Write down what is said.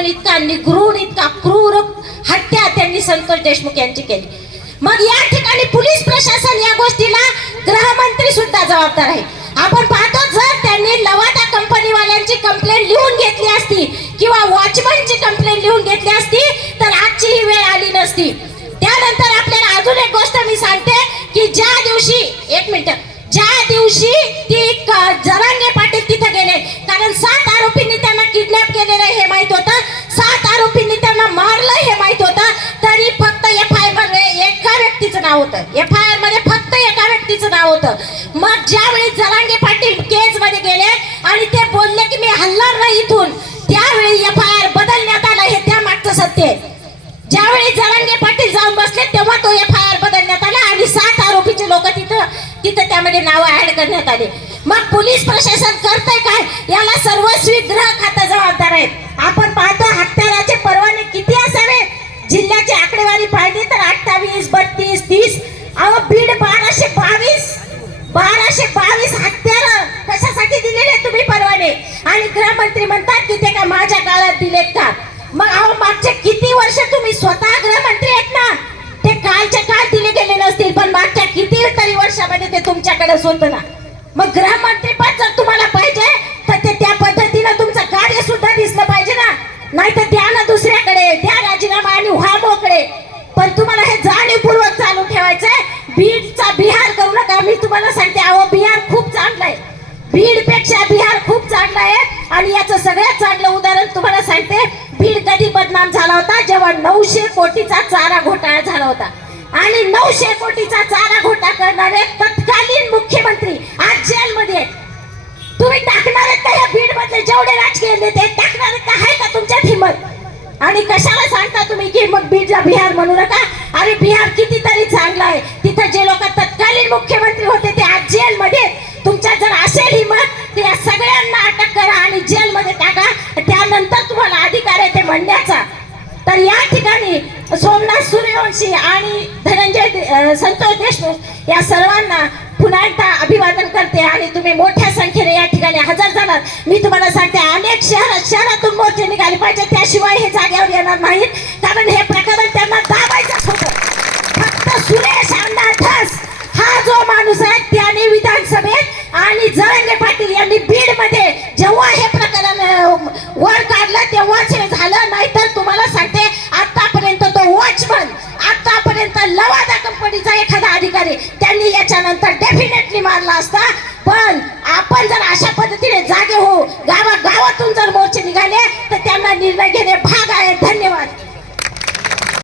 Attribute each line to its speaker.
Speaker 1: म्हणून इतका निगृण इतका क्रूर हत्या त्यांनी संतोष देशमुख यांची केली. मग या ठिकाणी पोलीस प्रशासन या गोष्टीला गृहमंत्री सुद्धा जबाबदार आहे. आपण पाहतो जर त्यांनी लवाटा कंपनीवाल्यांची कंप्लेंट लिहून घेतली असती किंवा वॉचमनची कंप्लेंट लिहून घेतली असती तर आजची ही वेळ आली नसती. त्यानंतर आपल्याला अजून एक गोष्ट मी सांगते की ज्या दिवशी एक मिनिट ज्या दिवशी ती जरा व्यक्तीचं नाव होतं. एफ आय आरमध्ये फक्त एका व्यक्तीचं नाव होतं. मग ज्यावेळी जरांगे पाटील केजमध्ये गेले आणि ते बोलले की मी हल्लार नाही इथून त्यावेळी एफ आय आर बदलण्यात आला हे त्या मागचं सत्य आहे. ज्यावेळी जरांगे पाटील जाऊन बसले तेव्हा तो एफ आय आर बदलण्यात आला आणि सात आरोपीचे लोक तिथं तिथं त्यामध्ये नावं ऍड करण्यात आले. मग पोलीस प्रशासन करतंय काय? याला सर्वस्वी ग्रह खाता जबाबदार आहेत. आपण पाहतो हत्याराच्या सहाशे बावीस हत्यार कशासाठी दिलेले तुम्ही परवाने? आणि गृहमंत्री म्हणतात की ते का माझ्या काळात दिलेत का? मग अहो मागचे किती वर्ष तुम्ही स्वतः गृहमंत्री आहेत ना? ते कालच्या काळ दिले गेले नसतील पण मागच्या किती तरी वर्षामध्ये ते तुमच्याकडेच होतं ना? मग गृहमंत्री पण जर तुम्हाला पाहिजे तर ते त्या पद्धतीनं तुमचं कार्य सुद्धा दिसलं पाहिजे ना? नाही तर तुम्हाला सांगते अहो बिहार खूप चांगला आहे. बीडपेक्षा बिहार खूप चांगला आहे. आणि याचं सगळ्यात चांगलं उदाहरण तुम्हाला सांगते. बीड कधी बदनाम झाला होता? जेव्हा नऊशे कोटीचा चारा घोटाळा झाला होता. आणि नऊशे कोटीचा चारा घोटाळा करणारे तत्कालीन आणि कशाला सांगता तुम्ही की मग बीडला बिहार म्हणू नका? अरे बिहार कितीतरी चांगला आहे. तिथं जे लोक तत्कालीन मुख्यमंत्री होते ते आज जेलमध्ये तुमच्या जर असेल हिमत तर या सगळ्यांना अटक करा आणि जेलमध्ये टाका. त्यानंतर तुम्हाला अधिकार आहे ते म्हणण्याचा. तर या ठिकाणी सोमनाथ सूर्यवंशी आणि धनंजय दे- संतोष देशमुख या सर्वांना पुन्हा एकदा अभिवादन करते आणि तुम्ही मोठ्या संख्येने या ठिकाणी हजर झालात मी तुम्हाला सांगते अनेक आणि जरंगे पाटील यांनी बीडमध्ये जेव्हा हे प्रकरण वर काढलं तेव्हाच हे झालं. नाहीतर तुम्हाला सांगते आतापर्यंत तो वॉचमन आतापर्यंत लवादा कंपनीचा एखादा अधिकारी त्यांनी याच्यानंतर डेफिनेटली मारला असता. पण आपण जर